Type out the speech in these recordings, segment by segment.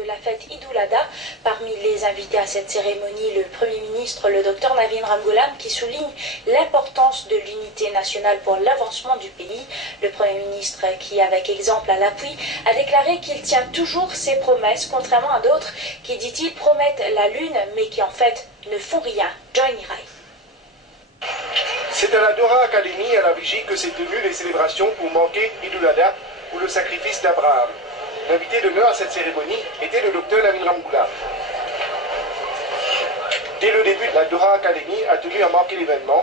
de la fête Eid ul-Adha. Parmi les invités à cette cérémonie, le Premier ministre, le Dr Navin Ramgoolam, qui souligne l'importance de l'unité nationale pour l'avancement du pays. Le Premier ministre, qui avec exemple à l'appui, a déclaré qu'il tient toujours ses promesses, contrairement à d'autres qui, dit-il, promettent la lune, mais qui en fait ne font rien. Joy Nirai. C'est à la Dora Academy, à la vigie, que s'est tenues les célébrations pour marquer Eid ul-Adha ou le sacrifice d'Abraham. L'invité d'honneur à cette cérémonie était le docteur Navin Ramgoolam. Dès le début, la Dora Academy a tenu à marquer l'événement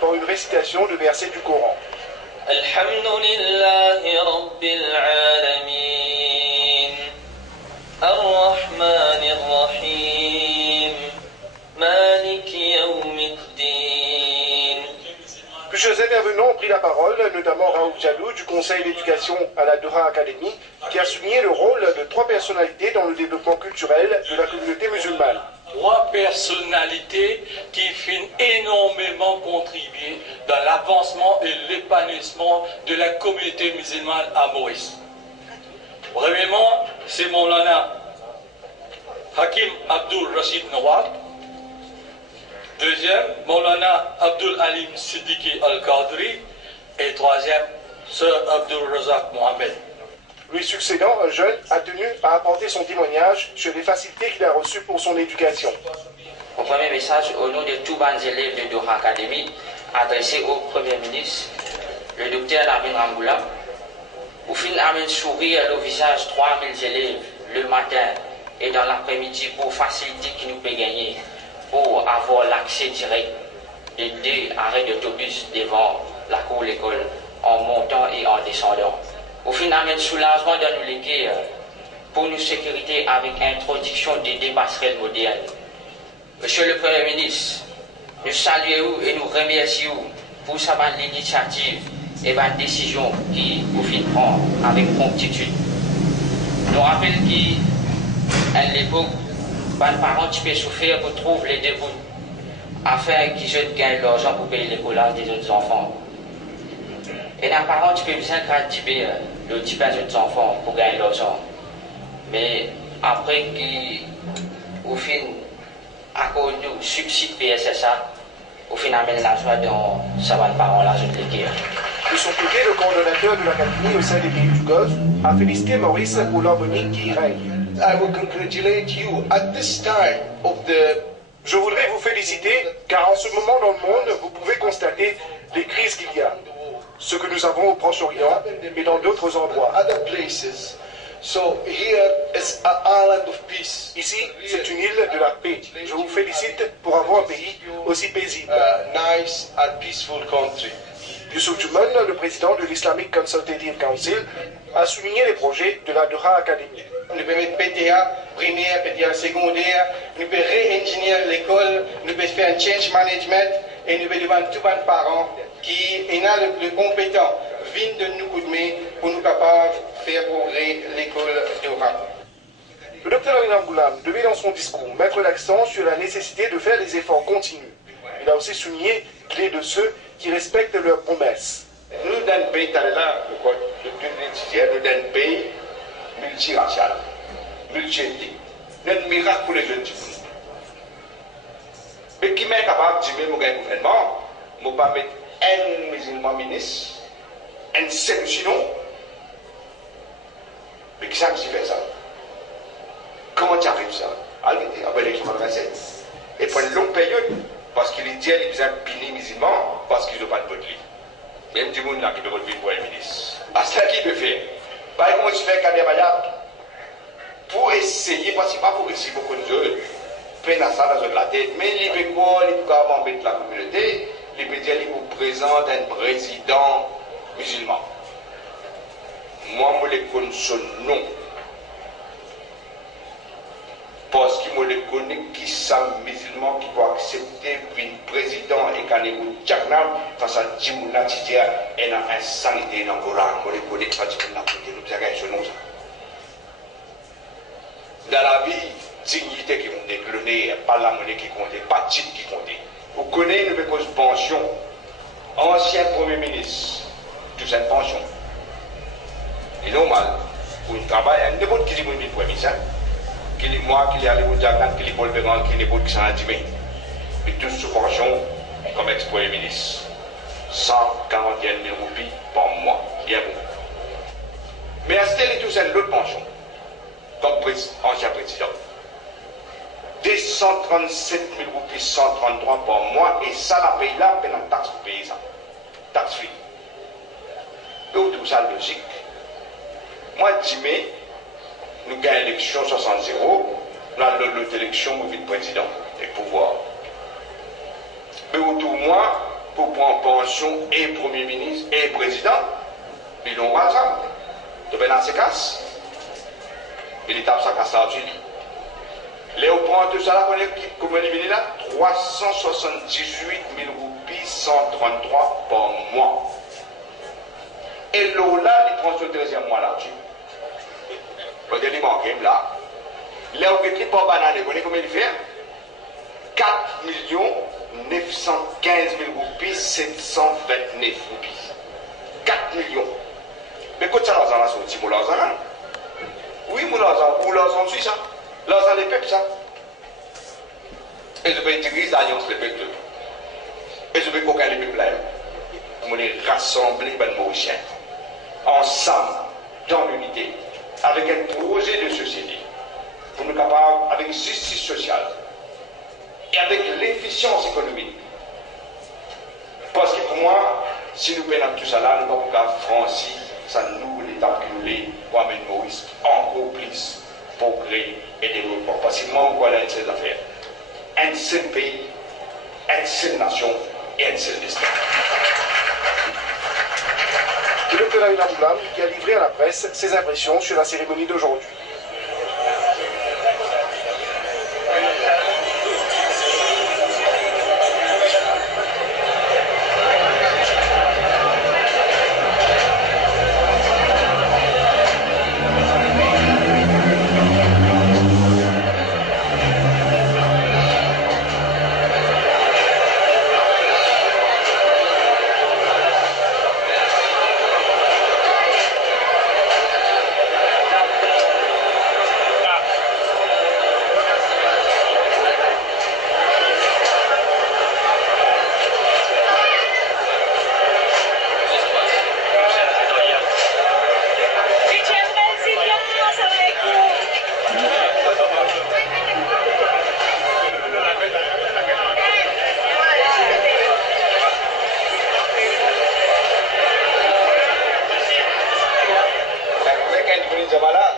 par une récitation de versets du Coran. Alhamdulillahi Rabbil Alamin, Ar-Rahmanir Rahim, Maliki Yawmiddin. Plusieurs intervenants ont pris la parole, notamment Raouf Jalou du Conseil d'éducation à la Dora Academy, qui a souligné le rôle de 3 personnalités dans le développement culturel de la communauté musulmane. 3 personnalités qui ont énormément contribué dans l'avancement et l'épanouissement de la communauté musulmane à Maurice. Premièrement, c'est Maulana Hakim Abdul Rashid Nawab. Deuxième, Maulana Abdul Alim Siddiqui Al-Qadri. Et troisième, Sir Abdul Razak Mohamed. Lui succédant, un jeune a tenu à apporter son témoignage sur les facilités qu'il a reçues pour son éducation. Mon premier message au nom de tous les élèves de Dora Academy, adressé au Premier ministre, le docteur Navin Ramgoolam, où fin amène sourire au visage 3000 élèves le matin et dans l'après-midi pour faciliter qui nous peut gagner, pour avoir l'accès direct des 2 arrêts d'autobus devant la cour de l'école en montant et en descendant. Au final, un soulagement dans nous léguer pour nous sécurité avec introduction des passerelles modernes. Monsieur le Premier ministre, nous saluons et nous remercions pour sa l'initiative et la décision qui vous fait prendre avec promptitude. Nous rappelons qu'à l'époque, les parents qui peuvent souffrir pour trouver les débuts afin qu'ils gagnent l'argent pour payer l'école des autres enfants. Et les parents qui peuvent besoin de le type des enfants pour gagner l'argent. Mais après qu'au fin, à cause du subside PSSA, au fin, amène la joie dans sa parents là, je te le. De son côté, le coordonnateur de l'académie au sein des pays du Golfe a félicité Maurice pour l'harmonie qui y règne. I will congratulate you at this time of the. Je voudrais vous féliciter car en ce moment dans le monde, vous pouvez constater les crises qu'il y a. Ce que nous avons au Proche-Orient et dans d'autres endroits. Other places. So here is an island of peace. Ici, c'est une île de la paix. Je vous félicite pour avoir un pays aussi paisible. Nice and peaceful country. Youssouf Jouman, le président de l'Islamic Consultative Council, a souligné les projets de la Dora Academy. Nous pouvons mettre PTA, primaire, PTA secondaire, nous pouvons réingénierer l'école, nous pouvons faire un change management et nous pouvons demander tous les parents qui sont le compétents viennent de nous coup de main pour nous capables de faire progrès l'école Dora. Le docteur Navin Ramgoolam devait dans son discours mettre l'accent sur la nécessité de faire des efforts continus. Il a aussi souligné qu'il est de ceux qui respectent leurs promesses. Nous, dans le pays, nous, dans le pays multiracial, multi-ethnique, nous avons un miracle pour les jeunes. Mais qui m'est capable de dire, mon gouvernement, je ne vais pas mettre un musulman ministre, un seul sinon. Mais qui ça me fait ça? Comment tu arrives ça? Allez, l'équipe adressée. Et pour une longue période, parce qu'il dit qu'ils ont pini musulmans, parce qu'ils n'ont pas de vote libre. Même du monde là qui peut relever pour le ministre. À ça qui peut faire. Par exemple, je fais Kader Maya pour essayer, parce qu'il n'y a pas pour essayer beaucoup de choses, prendre ça dans la tête, mais il peut quoi, il peut comment mettre la communauté, il peut dire qu'il vous présente un président musulman. Moi, je le connais son nom. Parce que je le connais qui sont musulmans qui vont accepter un président et quand ils vont Tchaknam, face à Djimouna Tidia, et dans un sanité dans le Coran, je le connais pas Djimouna Tidia, nous avons ce nom. Dans la vie, dignité qui ont décliné, pas la monnaie qui comptait, pas de titre qui comptait. Vous connaissez une cause pension, ancien Premier ministre, toute cette pension. C'est normal, pour un travail, n'importe qui dit que Premier ministre. moi qui l'ai allé au Japan, qui l'ai pour le Béran, qui l'ai pour le Xanadimé. Et tous sous pension comme ex-premier ministre. 141 000 roupies par mois. Bien bon. Mais à ce temps, tout c'est l'autre pension. Comme ancien président. 237 000 roupies, 133 par mois. Et ça, la paye là, peine en taxe pour payer ça. Taxe free. Donc tout ça logique. Moi, Jimé, nous gagnons l'élection 60-0. Nous avons l'autre élection, nous vite président et pouvoir. Mais autour de moi, pour prendre pension et premier ministre et président, ils n'ont pas ça. De bien dans ces casses. Mais l'étape, ça casse là-dessus. Léo prend tout ça là, comment il est là 378 000 roupies, 133 par mois. Et là, il prend ce deuxième mois là-dessus. Parce qu'il manque là. Léo qui prend banane, vous voyez combien il fait 4 915 000 roupies, 729 roupies. 4 millions. Mais quand ça, l'argent là, c'est mon argent là. Oui, mon argent, ou l'argent suit ça. L'argent des peuples, ça. Et je vais intégrer l'alliance des peuples. Et je vais coquer les peuples là. Pour les rassembler, ben Mauriciens. Ensemble, dans l'unité, avec un projet de société. Pour nous capables, avec justice sociale. Et avec l'efficience économique. Parce que pour moi, si nous prenons tout ça là, nous ne pouvons pas Francis, ça nous, l'étape qui nous l'est, pour amener Maurice encore plus progrès et développement. Parce que moi, voilà une seule affaire. Un seul pays, une seule nation et un seul destin. Le docteur Navin Ramgoolam qui a livré à la presse ses impressions sur la cérémonie d'aujourd'hui.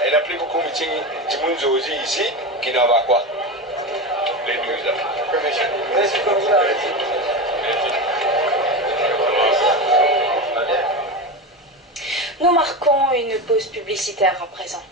Elle a pris beaucoup de meetings ici qui n'en va quoi les news là. Nous marquons une pause publicitaire à présent.